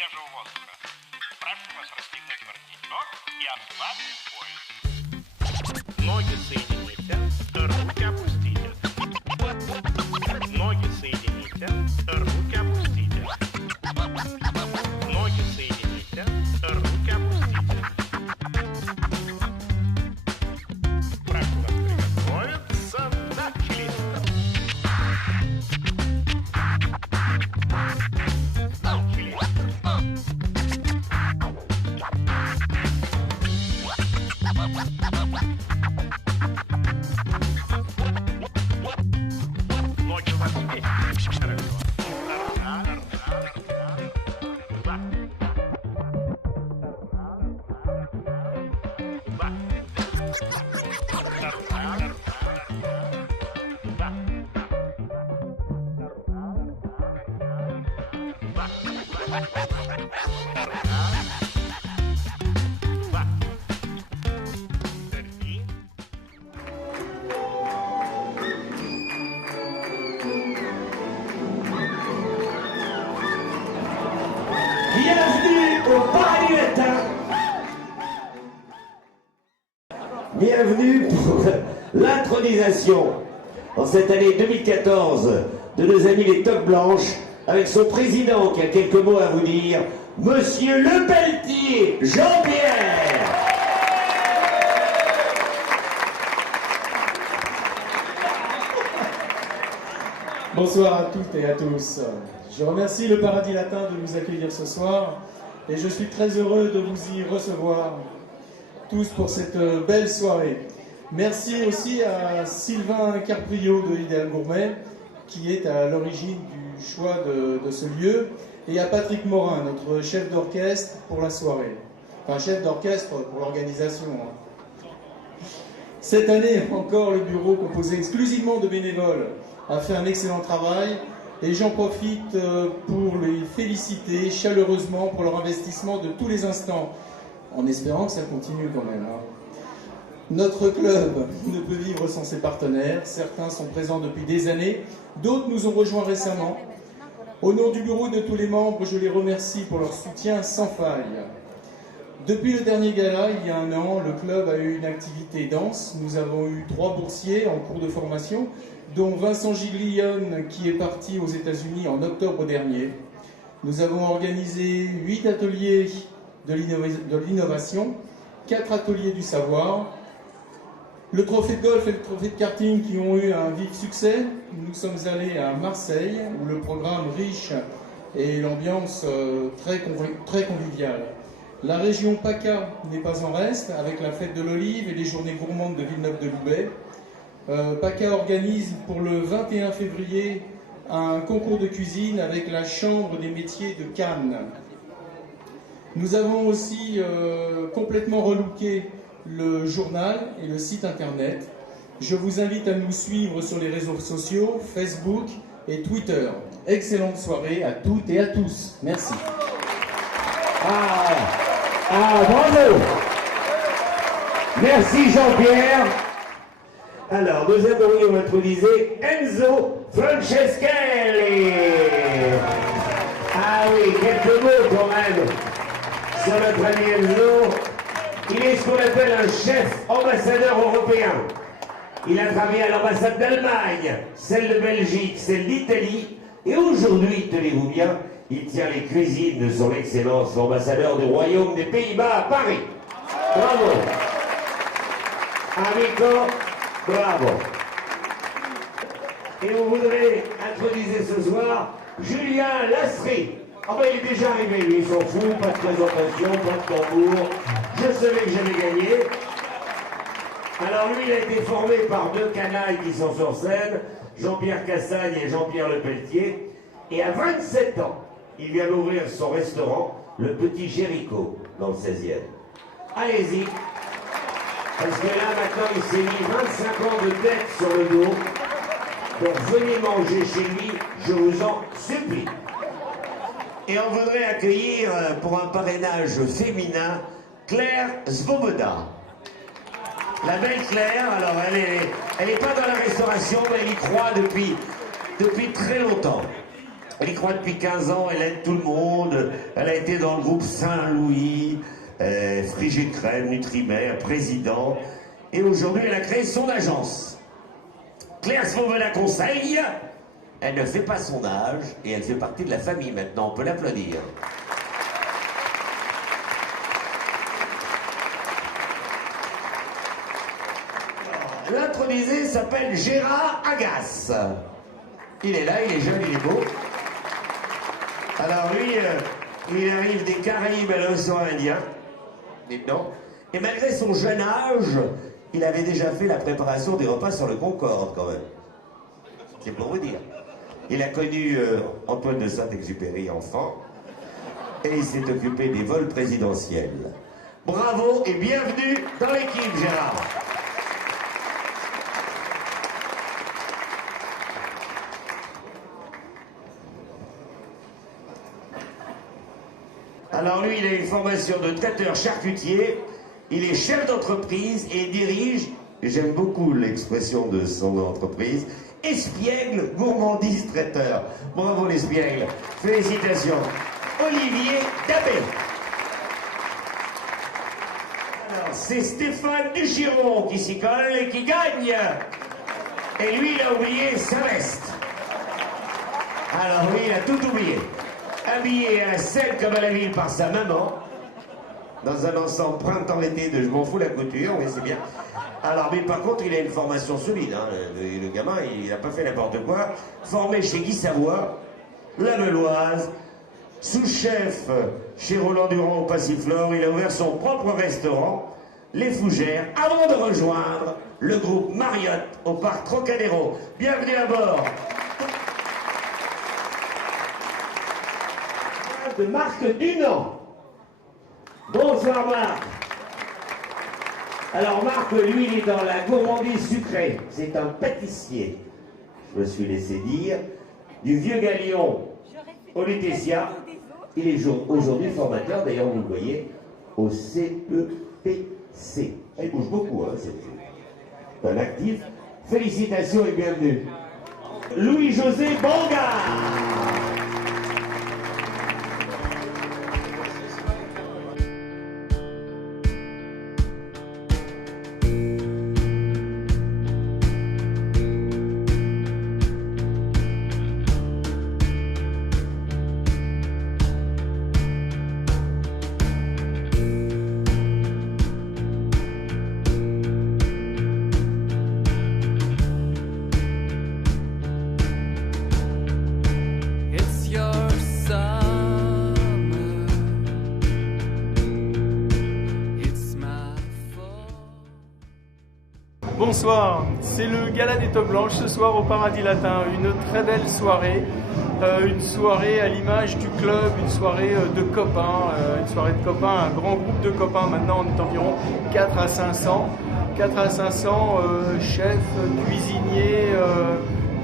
свежего воздуха. Прошу вас расстегнуть воротничок и ослабить пояс. Ноги соедините, руки опустите. Ноги соедините, руки опустите. Ноги соедините, руки опустите. Прошу вас приготовиться. Начали. Ноги у вас есть. Хорошо. Bienvenue au Paradis Latin. Bienvenue pour l'intronisation en cette année 2014 de nos amis les Toques Blanches avec son président qui a quelques mots à vous dire, Monsieur Lepelletier Jean-Pierre. Bonsoir à toutes et à tous. Je remercie le Paradis Latin de nous accueillir ce soir et je suis très heureux de vous y recevoir tous pour cette belle soirée. Merci aussi à Sylvain Carprio de Idéal Gourmet qui est à l'origine du choix de ce lieu et à Patrick Morin, notre chef d'orchestre pour la soirée. Enfin, chef d'orchestre pour l'organisation. Cette année encore, le bureau composé exclusivement de bénévoles a fait un excellent travail et j'en profite pour les féliciter chaleureusement pour leur investissement de tous les instants, en espérant que ça continue quand même. Notre club ne peut vivre sans ses partenaires, certains sont présents depuis des années, d'autres nous ont rejoints récemment. Au nom du bureau et de tous les membres, je les remercie pour leur soutien sans faille. Depuis le dernier gala, il y a un an, le club a eu une activité danse. Nous avons eu 3 boursiers en cours de formation, dont Vincent Giglione qui est parti aux États-Unis en octobre dernier. Nous avons organisé 8 ateliers de l'innovation, 4 ateliers du savoir, le trophée de golf et le trophée de karting qui ont eu un vif succès. Nous sommes allés à Marseille où le programme riche et l'ambiance très conviviale. La région PACA n'est pas en reste avec la fête de l'olive et les journées gourmandes de Villeneuve-de-Loubet. PACA organise pour le 21 février un concours de cuisine avec la Chambre des métiers de Cannes. Nous avons aussi complètement relooké le journal et le site internet. Je vous invite à nous suivre sur les réseaux sociaux, Facebook et Twitter. Excellente soirée à toutes et à tous. Merci. Bravo. Merci Jean-Pierre. Alors, nous aimerions introniser Enzo Franceschelli. Ah oui, quelques mots quand même sur notre ami Enzo. Il est ce qu'on appelle un chef ambassadeur européen. Il a travaillé à l'ambassade d'Allemagne, celle de Belgique, celle d'Italie. Et aujourd'hui, tenez-vous bien, il tient les cuisines de son Excellence, l'ambassadeur du Royaume des Pays-Bas à Paris. Bravo. Amico, bravo. Et on voudrait introniser ce soir Julien Lasserie. Ah ben il est déjà arrivé, lui, il s'en fout, pas de présentation, pas de tambour. Je savais que j'allais gagner. Alors lui, il a été formé par 2 canailles qui sont sur scène, Jean-Pierre Cassagne et Jean-Pierre Lepelletier. Et à 27 ans, il vient d'ouvrir son restaurant, le Petit Jéricho, dans le 16e. Allez-y. Parce que là, maintenant, il s'est mis 25 ans de tête sur le dos. Donc venez manger chez lui, je vous en supplie. Et on voudrait accueillir pour un parrainage féminin Claire Svoboda. La belle Claire, alors elle est pas dans la restauration, mais elle y croit depuis très longtemps. Elle y croit depuis 15 ans, elle aide tout le monde. Elle a été dans le groupe Saint-Louis, Frigé-Crème, Nutrimère, président. Et aujourd'hui, elle a créé son agence. Claire Svovela conseille. Elle ne fait pas son âge et elle fait partie de la famille maintenant. On peut l'applaudir. L'intronisé s'appelle Gérard Agasse. Il est là, il est jeune, il est beau. Alors lui, il arrive des Caraïbes à l'océan Indien. Dites-donc. Et malgré son jeune âge, il avait déjà fait la préparation des repas sur le Concorde, quand même. C'est pour vous dire. Il a connu Antoine de Saint-Exupéry enfant. Et il s'est occupé des vols présidentiels. Bravo et bienvenue dans l'équipe, Gérard. Alors lui, il a une formation de traiteur charcutier, il est chef d'entreprise et dirige, j'aime beaucoup l'expression de son entreprise, Espiègle Gourmandise Traiteur. Bravo l'Espiègle, félicitations. Olivier Dabé. Alors c'est Stéphane Duchiron qui s'y colle et qui gagne. Et lui, il a oublié sa veste. Alors oui, il a tout oublié. Habillé à Seine comme à la ville par sa maman, dans un ensemble printemps-été de je m'en fous la couture, oui c'est bien. Alors, mais par contre, il a une formation solide, hein. Le gamin, il n'a pas fait n'importe quoi. Formé chez Guy Savoie, la Meloise, sous-chef chez Roland Durand au Passiflore, il a ouvert son propre restaurant, Les Fougères, avant de rejoindre le groupe Marriott au parc Trocadéro. Bienvenue à bord. De Marc Dunant. Bonsoir Marc. Alors Marc, lui, il est dans la gourmandise sucrée. C'est un pâtissier, je me suis laissé dire, du Vieux Galion au Lutetia. Il est aujourd'hui formateur, d'ailleurs vous le voyez, au CEPC. Il bouge beaucoup, hein, c'est un actif. Félicitations et bienvenue. Louis-José Bongard. Bonsoir, c'est le gala des Toques Blanches ce soir au Paradis Latin, une très belle soirée, une soirée à l'image du club, une soirée de copains, un grand groupe de copains. Maintenant on est environ 4 à 500 chefs, cuisiniers,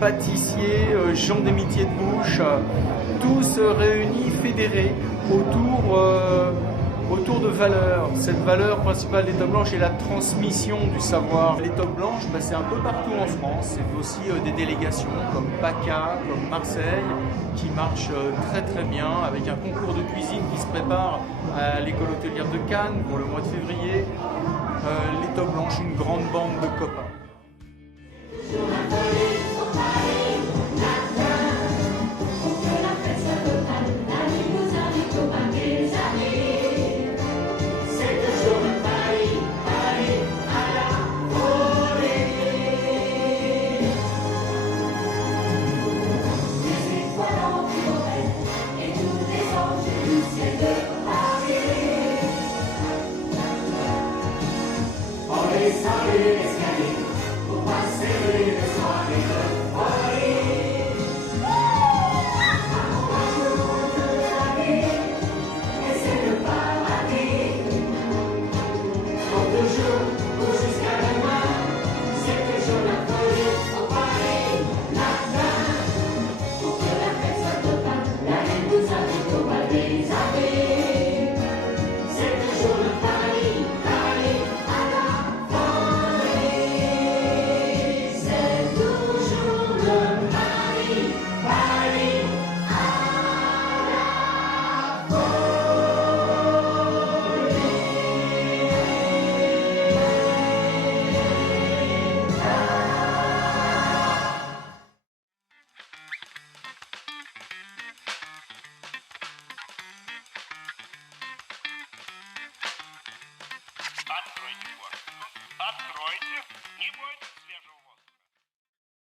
pâtissiers, gens des métiers de bouche, tous réunis, fédérés autour de valeurs. Cette valeur principale des Toques Blanches est la transmission du savoir. Les Toques Blanches, c'est un peu partout en France. C'est aussi des délégations comme PACA, comme Marseille, qui marchent très très bien, avec un concours de cuisine qui se prépare à l'école hôtelière de Cannes pour le mois de février. Les Toques Blanches, une grande bande de copains. Откройте форточку. Откройте, не бойтесь.